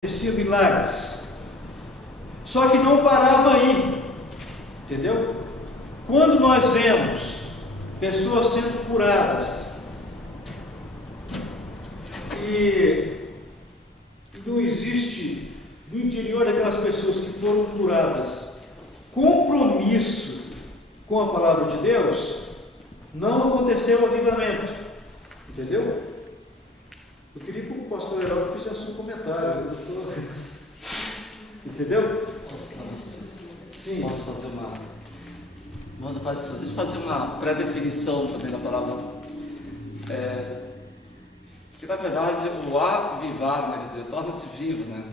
acontecia milagres. Só que não parava aí, entendeu? Quando nós vemos pessoas sendo curadas e não existe no interior daquelas pessoas que foram curadas compromisso com a palavra de Deus, não aconteceu o avivamento, entendeu? Eu queria que o pastor Heraldo fizesse um comentário. Entendeu? Sim. Posso fazer uma. Deixa eu fazer uma pré-definição também da palavra. Que na verdade o avivar, né, quer dizer, torna-se vivo, né?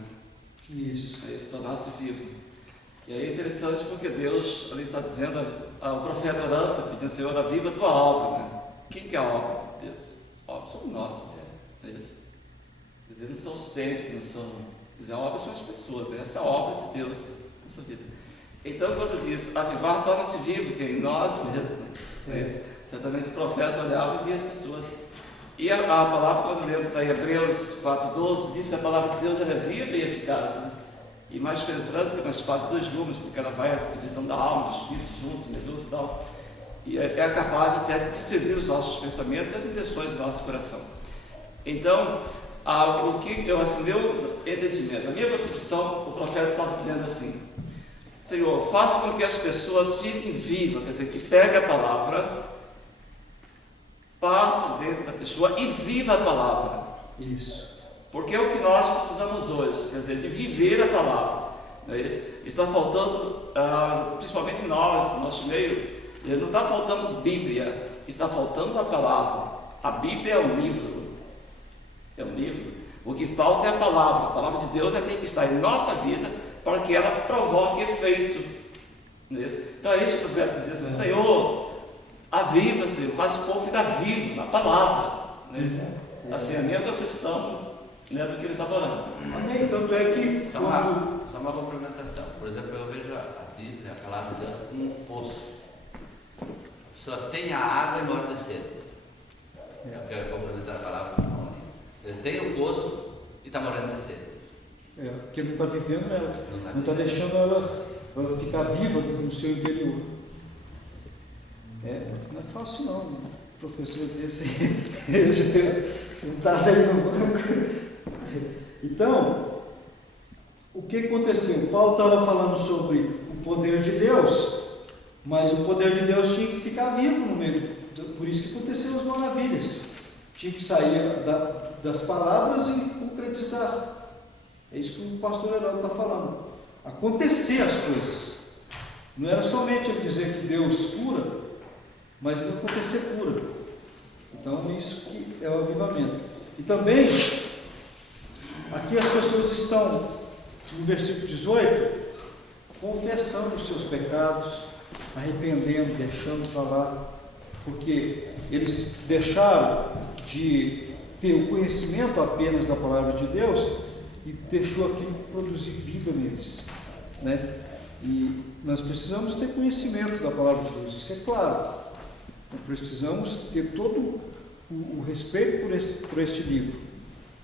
Isso. Tornar-se vivo. E aí é interessante porque Deus ali está dizendo, o profeta orando, está pedindo, Senhor, aviva a tua obra, né? Quem que é a obra de Deus? A obra somos nós, é isso. Quer dizer, não são os templos, não são. Quer dizer, a obra são as pessoas, essa é a obra de Deus na sua vida. Então, quando diz avivar, torna-se vivo, que é em nós mesmos, né? É isso. Certamente o profeta olhava e via as pessoas. E a palavra, quando lemos em Hebreus 4,12, diz que a palavra de Deus é viva e eficaz, né? E mais penetrante que uma espada de dois gumes, porque ela vai à divisão da alma, do espírito, juntos, medusa e tal. E é capaz até de discernir os nossos pensamentos e as intenções do nosso coração. Então, o que eu assim, meu entendimento, a minha concepção, o profeta estava dizendo assim: Senhor, faça com que as pessoas fiquem vivas, quer dizer, que pegue a palavra, passe dentro da pessoa e viva a palavra. Isso. Porque é o que nós precisamos hoje, quer dizer, de viver a palavra. Não é isso? Está faltando, principalmente nós, no nosso meio, não está faltando Bíblia, está faltando a palavra. A Bíblia é um livro. É um livro. O que falta é a palavra de Deus tem que estar em nossa vida para que ela provoque efeito. Então é isso que eu quero dizer assim, Senhor, aviva, Senhor, faz o povo ficar vivo na palavra. Assim, a minha concepção, né, do que ele está orando. Amém. Tanto é que Só uma complementação. Por exemplo, eu vejo a Bíblia, a palavra de Deus, como um poço. A pessoa tem a água e morre de sede. Eu quero complementar a palavra. Ele tem o poço e está morrendo de sede. Porque não está vivendo ela, não está deixando ela ficar viva no seu interior. Não é fácil não, né? Professor desse sentado aí no banco. Então, o que aconteceu? Paulo estava falando sobre o poder de Deus, mas o poder de Deus tinha que ficar vivo no meio, por isso que aconteceram as maravilhas. Tinha que sair das palavras e concretizar. É isso que o pastor Heraldo está falando. Acontecer as coisas. Não era somente ele dizer que Deus cura, mas não acontecer cura. Então, isso que é o avivamento. E também, aqui as pessoas estão, no versículo 18, confessando os seus pecados, arrependendo, deixando para lá, porque eles deixaram de ter o conhecimento apenas da palavra de Deus e deixou aquilo produzir vida neles, né? E nós precisamos ter conhecimento da palavra de Deus, isso é claro. Nós precisamos ter todo o respeito por este livro,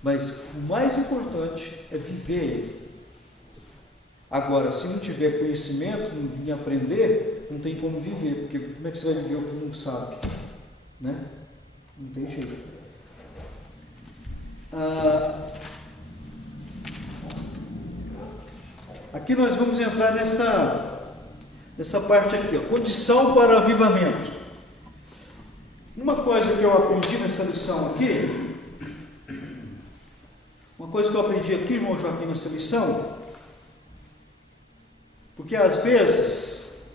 mas o mais importante é viver ele. Agora, se não tiver conhecimento, não vir aprender, não tem como viver, porque como é que você vai viver o que não sabe, né? Não tem jeito. Aqui nós vamos entrar nessa parte aqui, ó, condição para avivamento. Uma coisa que eu aprendi nessa lição aqui, irmão Joaquim, nessa lição, porque às vezes,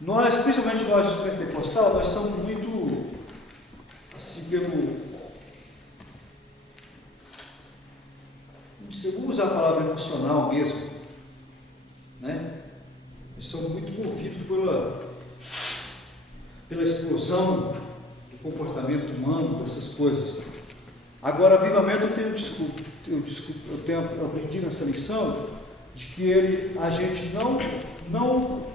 nós, principalmente nós dos pentecostais, nós somos muito, assim, você usa a palavra emocional mesmo, né? Nós somos muito movidos pela explosão do comportamento humano, dessas coisas. Agora, avivamento, eu aprendi nessa lição, de que a gente não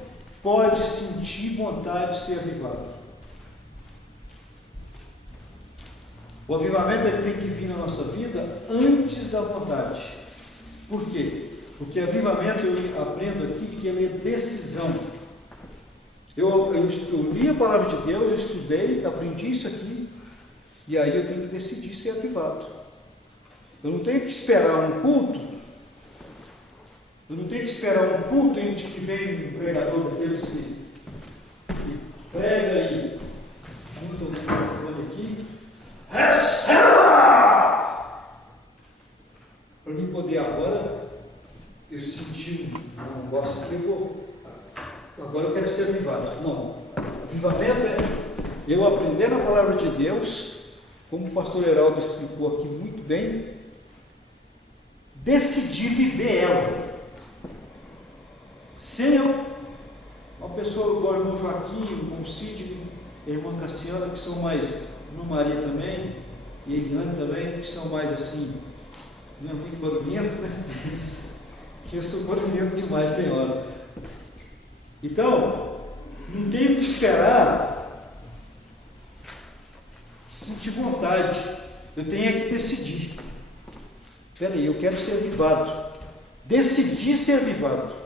pode sentir vontade de ser avivado. O avivamento ele tem que vir na nossa vida antes da vontade. Por quê? Porque avivamento, eu aprendo aqui que ele é decisão. Eu li a palavra de Deus, eu estudei, aprendi isso aqui, e aí eu tenho que decidir ser avivado. Eu não tenho que esperar um culto, em que vem um pregador daqueles que prega e junta o microfone aqui, para mim poder agora, eu senti um negócio aqui, agora eu quero ser avivado. Não, avivamento é eu aprender a palavra de Deus, como o pastor Heraldo explicou aqui muito bem, decidir viver ela. Sem uma pessoa igual o irmão Joaquim, o irmão Cid, a irmã Cassiana, que são mais, a irmã Maria também, e a Eliane também, que são mais assim, não é muito barulhento, né? Que eu sou barulhento demais, tem hora. Então, não tenho que esperar sentir vontade, eu tenho que decidir. Espera aí, eu quero ser avivado. Decidir ser avivado.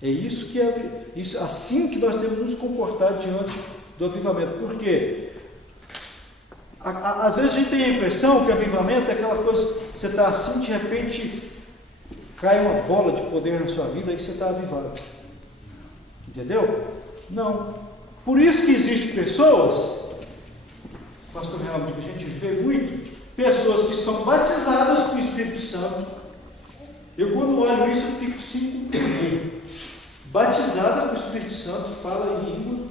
É isso que é isso, assim que nós temos que nos comportar diante do avivamento. Por quê? Às vezes a gente tem a impressão que avivamento é aquela coisa, você está assim, de repente cai uma bola de poder na sua vida e você está avivado. Entendeu? Não. Por isso que existem pessoas, pastor Realmente, que a gente vê muito, pessoas que são batizadas com o Espírito Santo. Eu quando olho isso, eu fico assim, batizada com o Espírito Santo, fala em língua,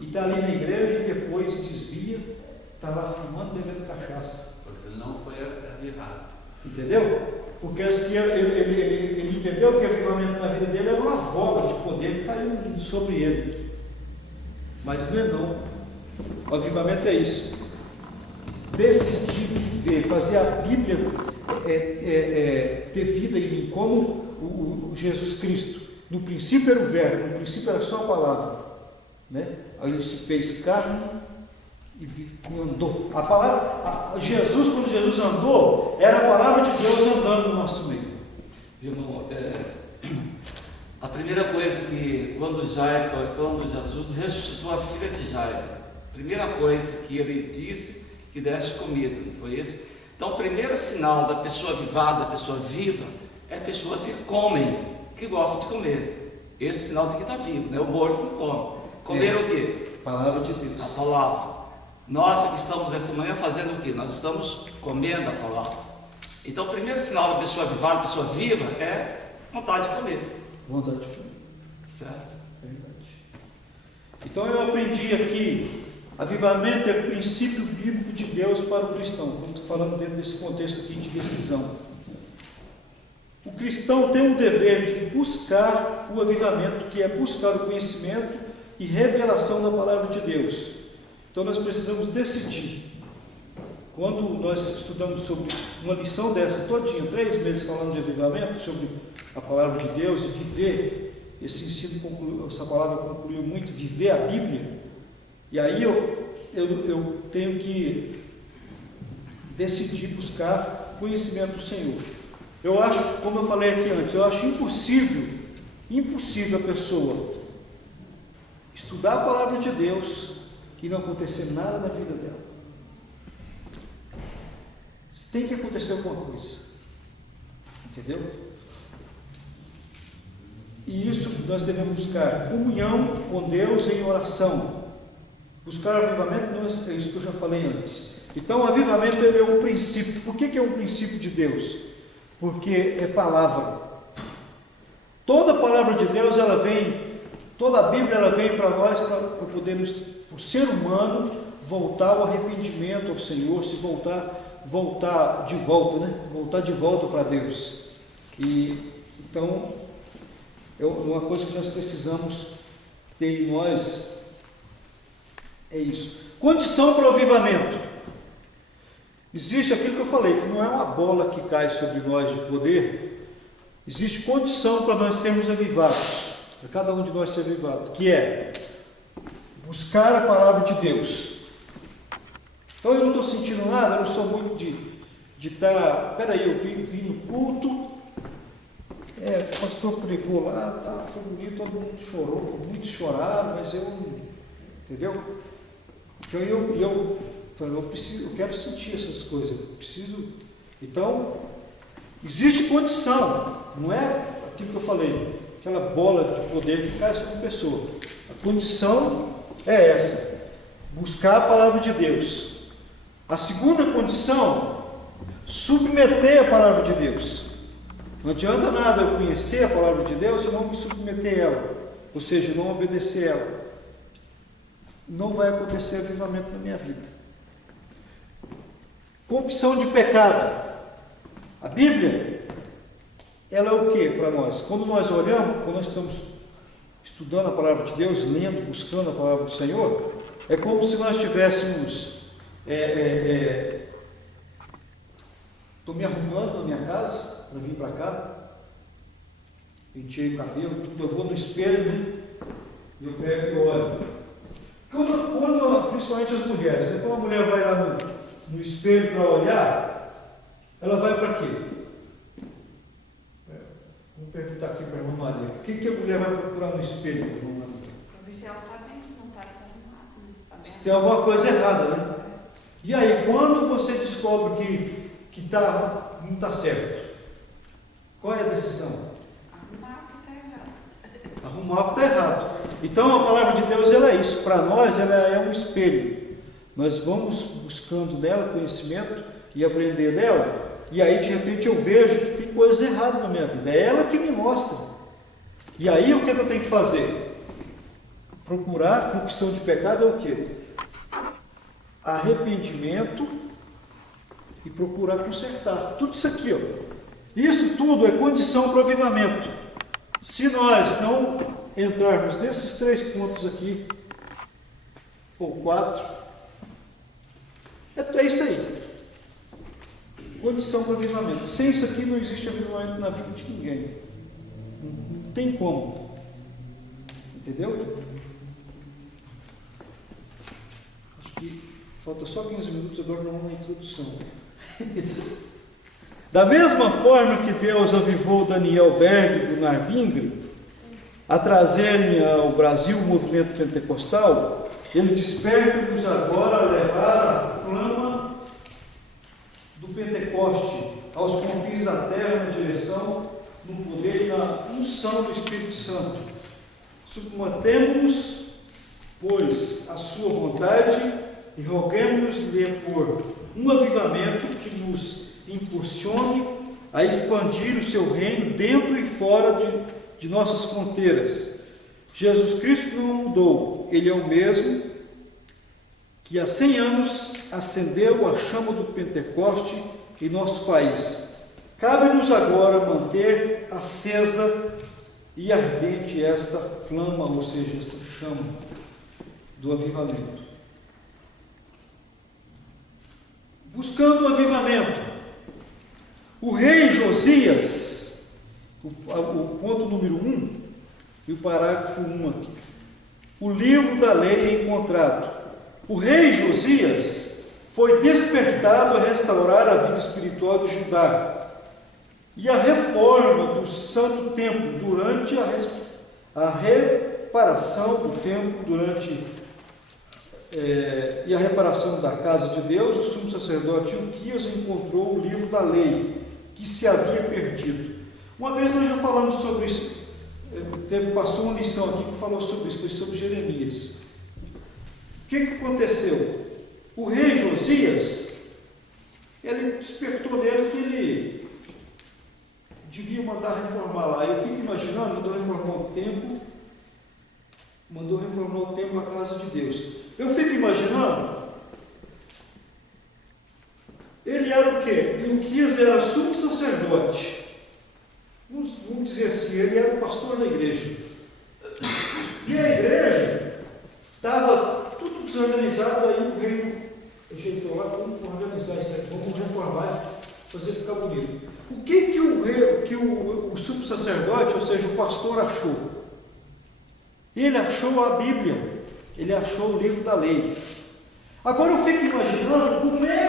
e está ali na igreja e depois desvia, está lá fumando, bebendo cachaça. Porque ele não foi avivado. Entendeu? Porque ele entendeu que o avivamento na vida dele era uma bola de poder que caiu sobre ele. Mas não é não. O avivamento é isso. Decidir viver, fazer a Bíblia ter vida em mim, como o Jesus Cristo. No princípio era o verbo, no princípio era só a palavra. Né? Aí ele se fez carne e andou. A palavra, Jesus, quando Jesus andou, era a palavra de Deus andando no nosso meio. Irmão, a primeira coisa que, quando Jesus ressuscitou a filha de Jairo, a primeira coisa que ele disse, que deste comida, não foi isso? Então, o primeiro sinal da pessoa avivada, da pessoa viva, é pessoas que comem, que gostam de comer. Esse é o sinal de que está vivo, né? O morto não come. Comer o quê? A palavra de Deus. A palavra. Nós que estamos esta manhã fazendo o quê? Nós estamos comendo a palavra. Então, o primeiro sinal da pessoa avivada, da pessoa viva, é vontade de comer. Vontade de comer. Certo? É verdade. Então, eu aprendi aqui, avivamento é o princípio bíblico de Deus para o cristão. Estamos falando dentro desse contexto aqui de decisão. O cristão tem o dever de buscar o avivamento, que é buscar o conhecimento e revelação da palavra de Deus. Então nós precisamos decidir. Quando nós estudamos sobre uma lição dessa todinha, 3 meses falando de avivamento, sobre a palavra de Deus e viver, esse ensino essa palavra concluiu muito, viver a Bíblia. E aí eu tenho que decidir buscar conhecimento do Senhor. Eu acho, como eu falei aqui antes, eu acho impossível a pessoa estudar a palavra de Deus e não acontecer nada na vida dela. Tem que acontecer alguma coisa. Entendeu? E isso nós devemos buscar comunhão com Deus em oração. Buscar avivamento não é isso que eu já falei antes. Então o avivamento ele é um princípio. Por que é um princípio de Deus? Porque é palavra. Toda a palavra de Deus ela vem, toda a Bíblia ela vem para nós para poder o ser humano voltar ao arrependimento ao Senhor, se voltar de volta, né? Voltar de volta para Deus. E então uma coisa que nós precisamos ter em nós é isso. Condição para o avivamento. Existe aquilo que eu falei, que não é uma bola que cai sobre nós de poder. Existe condição para nós sermos avivados, para cada um de nós ser avivado, que é buscar a palavra de Deus. Então eu não estou sentindo nada, eu não sou muito de estar. Peraí, eu vim no culto, o pastor pregou lá, tá, foi bonito, todo mundo chorou, muitos choraram, mas eu, entendeu? Então eu falei, eu quero sentir essas coisas, eu preciso. Então, existe condição, não é aquilo que eu falei, aquela bola de poder que cai sobre a pessoa. A condição é essa, buscar a palavra de Deus. A segunda condição, submeter a palavra de Deus. Não adianta nada eu conhecer a palavra de Deus e não me submeter a ela, ou seja, não obedecer a ela. Não vai acontecer avivamento na minha vida. Confissão de pecado. A Bíblia, ela é o que para nós? Quando nós olhamos, quando nós estamos estudando a palavra de Deus, lendo, buscando a palavra do Senhor, é como se nós tivéssemos estou me arrumando na minha casa para vir para cá, penteei o cabelo, tudo, eu vou no espelho, né? E eu pego e olho. Principalmente as mulheres, né? Quando a mulher vai lá no espelho para olhar, ela vai para quê? Vamos perguntar aqui para a irmã Maria. O que a mulher vai procurar no espelho, irmã Maria? Para ver se ela está bem, se não está arrumado. Se tem alguma coisa errada, né? E aí, quando você descobre que não está certo, qual é a decisão? Arrumar o que está errado. Arrumar o que está errado. Então a palavra de Deus ela é isso. Para nós ela é um espelho. Nós vamos buscando dela conhecimento e aprender dela. E aí de repente eu vejo que tem coisas erradas na minha vida. É ela que me mostra. E aí o que eu tenho que fazer? Procurar confissão de pecado é o quê? Arrependimento e procurar consertar. Tudo isso aqui, ó. Isso tudo é condição para o avivamento. Se nós não entrarmos nesses 3 pontos aqui, ou 4, é isso aí. Condição para o avivamento. Sem isso aqui não existe avivamento na vida de ninguém. Não tem como. Entendeu? Acho que falta só 15 minutos, agora nós vamos na introdução. Da mesma forma que Deus avivou Daniel Berg do Narvingre a trazerem ao Brasil o movimento pentecostal, Ele desperta-nos agora a levar a flama do Pentecoste aos confins da terra na direção, no poder e na unção do Espírito Santo. Submetemo-nos, pois, à sua vontade e roguemos-lhe por um avivamento que nos impulsione a expandir o seu reino dentro e fora de nossas fronteiras. Jesus Cristo não mudou, Ele é o mesmo que há 100 anos acendeu a chama do Pentecoste em nosso país. Cabe-nos agora manter acesa e ardente esta flama, ou seja, esta chama do avivamento. Buscando o avivamento. O rei Josias, o ponto número 1 e o parágrafo 1 aqui. O livro da lei é encontrado. O rei Josias foi despertado a restaurar a vida espiritual de Judá e a reforma do santo templo durante a reparação do templo e a reparação da casa de Deus. O sumo sacerdote Ilquias encontrou o livro da lei que se havia perdido. Uma vez nós já falamos sobre isso, passou uma lição aqui que falou sobre isso, foi sobre Jeremias. O que aconteceu? O rei Josias, ele despertou nele que ele devia mandar reformar lá. Eu fico imaginando, mandou reformar o templo, a casa de Deus. Eu fico imaginando, ele era o quê? Ilquias era sumo sacerdote. Vamos dizer assim, ele era o pastor da igreja. E a igreja estava tudo desorganizado, aí o rei ajeitou lá, vamos organizar isso aqui, vamos reformar, fazer ficar bonito. O que o sumo sacerdote, ou seja, o pastor achou? Ele achou a Bíblia, ele achou o livro da lei. Agora eu fico imaginando como é